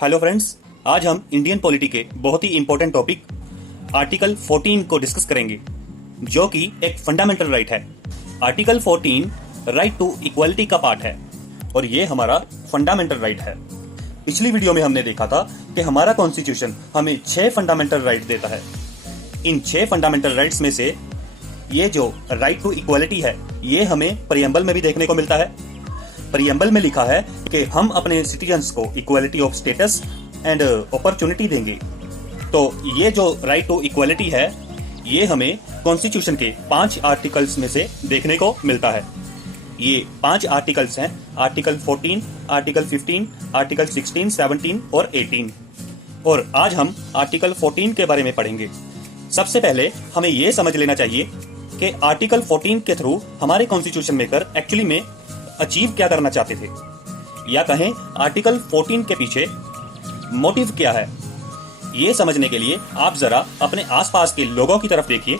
Hello friends, आज हम Indian polity के बहुत ही इंपॉर्टेंट टॉपिक आर्टिकल 14 को डिस्कस करेंगे, जो कि एक फंडामेंटल राइट है। आर्टिकल 14 राइट टू इक्वालिटी का पार्ट है और ये हमारा फंडामेंटल राइट है। पिछली वीडियो में हमने देखा था कि हमारा कॉन्स्टिट्यूशन हमें 6 फंडामेंटल राइट देता है। इन 6 फंडामेंटल राइट्स में से ये जो राइट टू इक्वालिटी है, ये हमें प्रीएम्बल में भी देखने को मिलता है। प्रीएम्बल में लिखा है कि हम अपने सिटीजन्स को equality of status and opportunity देंगे। तो ये जो राइट टू इक्वालिटी है, ये हमें कॉन्स्टिट्यूशन के 5 आर्टिकल्स में से देखने को मिलता है। ये 5 आर्टिकल्स हैं, आर्टिकल 14, आर्टिकल 15, आर्टिकल 16, 17 और 18। और आज हम आर्टिकल 14 के बारे में पढ़ेंगे। सबसे पहले हमें ये समझ लेना चाहिए कि आर्टिकल 14 के थ्रू हमारे कॉन्स्टिट्यूशन मेकर एक्चुअली में अचीव क्या करना चाहते थे, या कहें आर्टिकल 14 के पीछे मोटिव क्या है। ये समझने के लिए आप जरा अपने आसपास के लोगों की तरफ देखिए।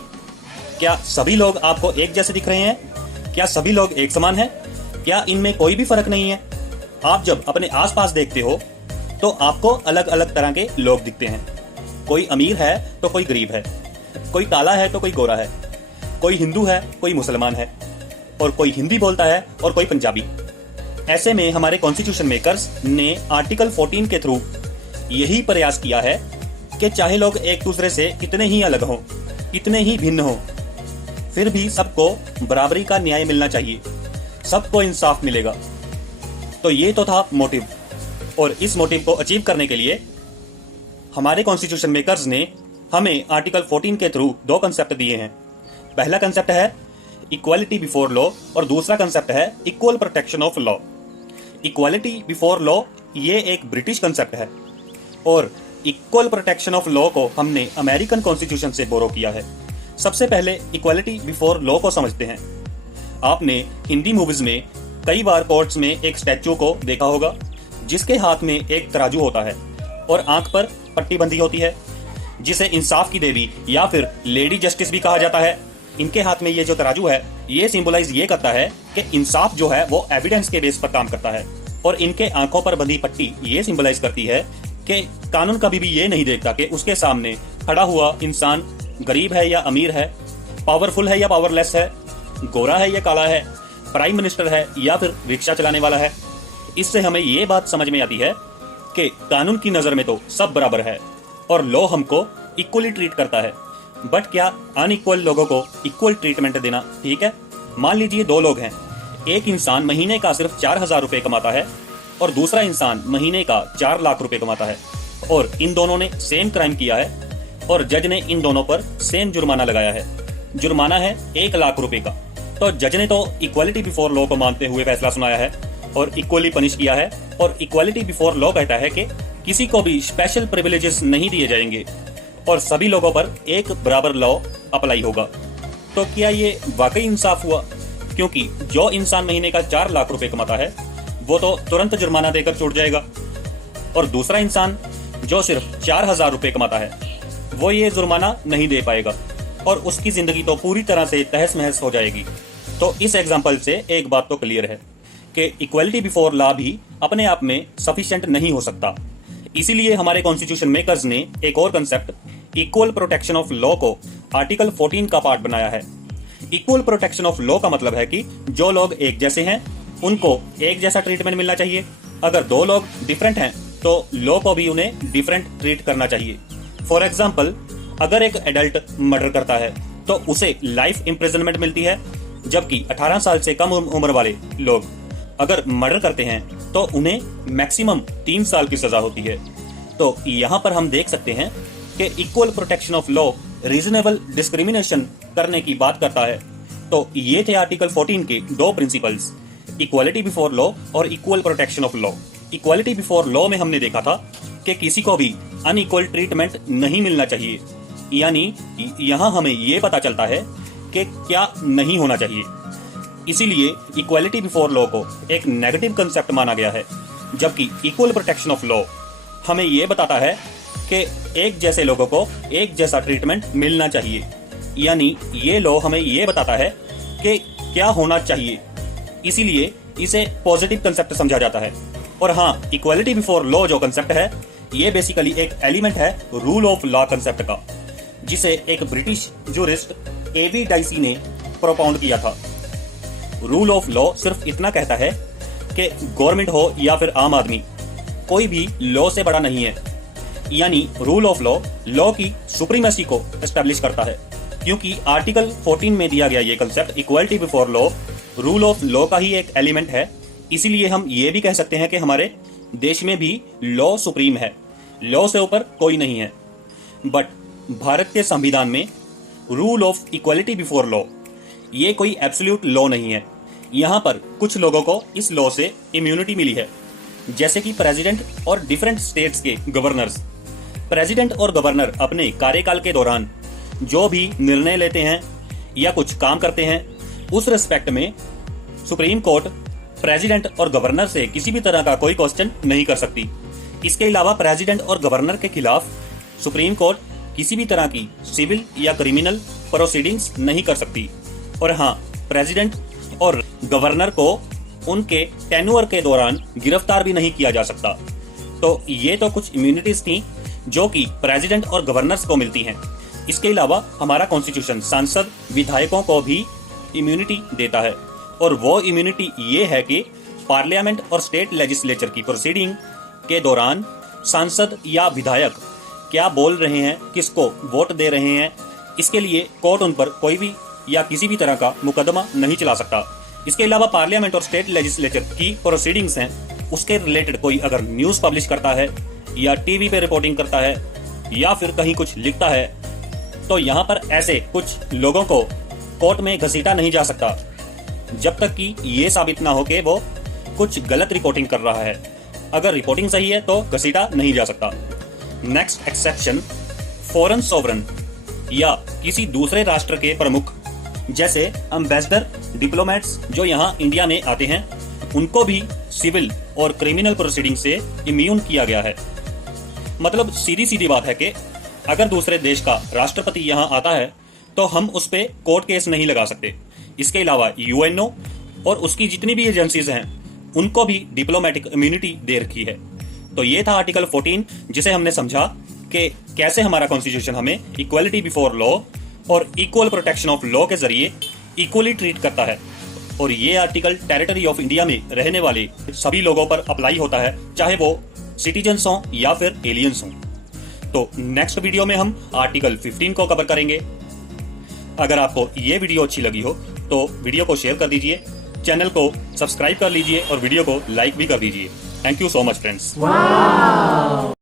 क्या सभी लोग आपको एक जैसे दिख रहे हैं? क्या सभी लोग एक समान हैं? क्या इनमें कोई भी फर्क नहीं है? आप जब अपने आसपास देखते हो तो आपको अलग अलग तरह के लोग दिखते हैं। कोई अमीर है तो कोई गरीब है, कोई काला है तो कोई गोरा है, कोई हिंदू है कोई मुसलमान है, और कोई हिंदी बोलता है और कोई पंजाबी। ऐसे में हमारे कॉन्स्टिट्यूशन मेकर्स ने आर्टिकल 14 के थ्रू यही प्रयास किया है कि चाहे लोग एक दूसरे से कितने ही अलग हों, कितने ही भिन्न हों, फिर भी सबको बराबरी का न्याय मिलना चाहिए, सबको इंसाफ मिलेगा। तो ये तो था मोटिव, और इस मोटिव को अचीव करने के लिए हमारे कॉन्स्टिट्यूशन मेकर्स ने हमें आर्टिकल 14 के थ्रू 2 कंसेप्ट दिए हैं। पहला कंसेप्ट है इक्वालिटी बिफोर लॉ और दूसरा कंसेप्ट है equal protection of law. Equality before law ये एक ब्रिटिश कंसेप्ट है और इक्वल प्रोटेक्शन ऑफ लॉ को हमने अमेरिकन कॉन्स्टिट्यूशन से बोरो किया है। सबसे पहले इक्वालिटी बिफोर लॉ को समझते हैं। आपने हिंदी मूवीज में कई बार कोर्ट्स में एक स्टैचू को देखा होगा, जिसके हाथ में एक तराजू होता है और आंख पर पट्टी बंधी होती है, जिसे इंसाफ की देवी या फिर लेडी जस्टिस भी कहा जाता है। इनके हाथ में ये जो तराजू है, ये सिंबलाइज ये करता है कि इंसाफ जो है वो एविडेंस के बेस पर काम करता है, और इनके आंखों पर बंधी पट्टी ये सिंबलाइज करती है कि कानून कभी भी ये नहीं देखता कि उसके सामने खड़ा हुआ इंसान गरीब है या अमीर है, पावरफुल है या पावरलेस है, गोरा है या काला है, प्राइम मिनिस्टर है या फिर रिक्शा चलाने वाला है। इससे हमें ये बात समझ में आती है कि कानून की नजर में तो सब बराबर है और लॉ हमको इक्वली ट्रीट करता है। बट क्या अनइक्वल लोगों को इक्वल ट्रीटमेंट देना ठीक है? मान लीजिए 2 लोग हैं, एक इंसान महीने का सिर्फ 4,000 रुपए कमाता है और दूसरा इंसान महीने का 4 लाख रुपए कमाता है, और इन दोनों ने सेम क्राइम किया है और जज ने इन दोनों पर सेम जुर्माना लगाया है। जुर्माना है 1 लाख रुपए का। तो जज ने तो इक्वालिटी बिफोर लॉ को मानते हुए फैसला सुनाया है और इक्वली पनिश किया है, और इक्वालिटी बिफोर लॉ कहता है कि किसी को भी स्पेशल प्रिविलेजेस नहीं दिए जाएंगे और सभी लोगों पर एक बराबर लॉ अप्लाई होगा। तो क्या ये वाकई इंसाफ हुआ? क्योंकि जो इंसान महीने का 4 लाख रुपए कमाता है वो तो तुरंत जुर्माना देकर छूट जाएगा, और दूसरा इंसान जो सिर्फ 4,000 रुपए कमाता है वो ये जुर्माना नहीं दे पाएगा और उसकी जिंदगी तो पूरी तरह से तहस महस हो जाएगी। तो इस एग्जाम्पल से एक बात तो क्लियर है कि इक्वालिटी बिफोर लॉ भी अपने आप में सफिशिएंट नहीं हो सकता। इसीलिए हमारे कॉन्स्टिट्यूशन मेकर्स ने एक और concept equal protection of law को आर्टिकल 14 का पार्ट बनाया है। इक्वल प्रोटेक्शन ऑफ लॉ का मतलब है कि जो लोग एक जैसे हैं उनको एक जैसा ट्रीटमेंट मिलना चाहिए। अगर 2 लोग डिफरेंट हैं तो लॉ को भी उन्हें डिफरेंट ट्रीट करना चाहिए। फॉर एग्जाम्पल, अगर एक एडल्ट मर्डर करता है तो उसे लाइफ इम्प्रिजनमेंट मिलती है, जबकि 18 साल से कम उम्र वाले लोग अगर मर्डर करते हैं तो उन्हें मैक्सिमम 3 साल की सजा होती है। तो यहाँ पर हम देख सकते हैं कि equal protection of law reasonable discrimination करने की बात करता है। तो ये थे आर्टिकल 14 के 2 प्रिंसिपल्स, इक्वालिटी बिफोर लॉ और equal protection of law. Equality before law में हमने देखा था कि किसी को भी अनइक्वल ट्रीटमेंट नहीं मिलना चाहिए, यानी यहाँ हमें ये पता चलता है कि क्या नहीं होना चाहिए। इसीलिए इक्वालिटी बिफोर लॉ को एक नेगेटिव कंसेप्ट माना गया है, जबकि इक्वल प्रोटेक्शन ऑफ लॉ हमें यह बताता है कि एक जैसे लोगों को एक जैसा ट्रीटमेंट मिलना चाहिए। यानी ये लॉ हमें यह बताता है कि क्या होना चाहिए, इसीलिए इसे पॉजिटिव कंसेप्ट समझा जाता है। और हाँ, इक्वालिटी बिफोर लॉ जो कंसेप्ट है ये बेसिकली एक एलिमेंट है रूल ऑफ लॉ कंसेप्ट का, जिसे एक ब्रिटिश जूरिस्ट एवी डाइसी ने प्रोपाउंड किया था। रूल ऑफ लॉ सिर्फ इतना कहता है कि गवर्नमेंट हो या फिर आम आदमी, कोई भी लॉ से बड़ा नहीं है। यानी रूल ऑफ लॉ की सुप्रीमेसी को एस्टेब्लिश करता है, क्योंकि आर्टिकल 14 में दिया गया ये concept equality before law rule of law का ही एक एलिमेंट है। इसीलिए हम ये भी कह सकते हैं कि हमारे देश में भी लॉ सुप्रीम है, लॉ से ऊपर कोई नहीं है। बट भारत के संविधान में rule of equality before law ये कोई एब्सोल्यूट लॉ नहीं है। यहाँ पर कुछ लोगों को इस लॉ से इम्यूनिटी मिली है, जैसे कि प्रेसिडेंट और डिफरेंट स्टेट्स के गवर्नर्स। प्रेसिडेंट और गवर्नर अपने कार्यकाल के दौरान जो भी निर्णय लेते हैं या कुछ काम करते हैं, उस रिस्पेक्ट में सुप्रीम कोर्ट प्रेसिडेंट और गवर्नर से किसी भी तरह का कोई क्वेश्चन नहीं कर सकती। इसके अलावा प्रेसिडेंट और गवर्नर के खिलाफ सुप्रीम कोर्ट किसी भी तरह की सिविल या क्रिमिनल प्रोसीडिंग्स नहीं कर सकती। और हाँ, प्रेसिडेंट और गवर्नर को उनके टेन्योर के दौरान गिरफ्तार भी नहीं किया जा सकता। तो ये तो कुछ इम्यूनिटीज थी जो कि प्रेसिडेंट और गवर्नर्स को मिलती हैं। इसके अलावा हमारा कॉन्स्टिट्यूशन सांसद विधायकों को भी इम्यूनिटी देता है, और वो इम्यूनिटी ये है कि पार्लियामेंट और स्टेट लेजिस्लेचर की प्रोसीडिंग के दौरान सांसद या विधायक क्या बोल रहे हैं, किसको वोट दे रहे हैं, इसके लिए कोर्ट उन पर कोई भी या किसी भी तरह का मुकदमा नहीं चला सकता। इसके अलावा पार्लियामेंट और स्टेट लेजिस्लेचर की प्रोसीडिंग्स हैं, उसके रिलेटेड कोई अगर न्यूज़ पब्लिश करता है या टीवी पे रिपोर्टिंग करता है या फिर कहीं कुछ लिखता है, तो यहाँ पर ऐसे कुछ लोगों को कोर्ट में घसीटा नहीं जा सकता जब तक कि ये साबित ना हो कि वो कुछ गलत रिपोर्टिंग कर रहा है। अगर रिपोर्टिंग सही है तो घसीटा नहीं जा सकता। नेक्स्ट एक्सेप्शन, फॉरेन सॉवरन या किसी दूसरे राष्ट्र के प्रमुख जैसे एम्बेसडर, डिप्लोमेट्स जो यहाँ इंडिया में आते हैं, उनको भी सिविल और क्रिमिनल प्रोसीडिंग से इम्यून किया गया है। मतलब सीधी सीधी बात है कि अगर दूसरे देश का राष्ट्रपति यहाँ आता है तो हम उस पे कोर्ट केस नहीं लगा सकते। इसके अलावा यूएनओ और उसकी जितनी भी एजेंसीज हैं, उनको भी डिप्लोमेटिक इम्यूनिटी दे रखी है। तो ये था आर्टिकल 14, जिसे हमने समझा कि कैसे हमारा कॉन्स्टिट्यूशन हमें इक्वालिटी बिफोर लॉ और इक्वल प्रोटेक्शन ऑफ लॉ के जरिए इक्वली ट्रीट करता है। और ये आर्टिकल टेरिटरी ऑफ इंडिया में रहने वाले सभी लोगों पर अप्लाई होता है, चाहे वो सिटीजन्स हों या फिर एलियंस हों। तो नेक्स्ट वीडियो में हम आर्टिकल 15 को कवर करेंगे। अगर आपको ये वीडियो अच्छी लगी हो तो वीडियो को शेयर कर दीजिए, चैनल को सब्सक्राइब कर लीजिए और वीडियो को लाइक भी कर दीजिए। Thank you so much friends.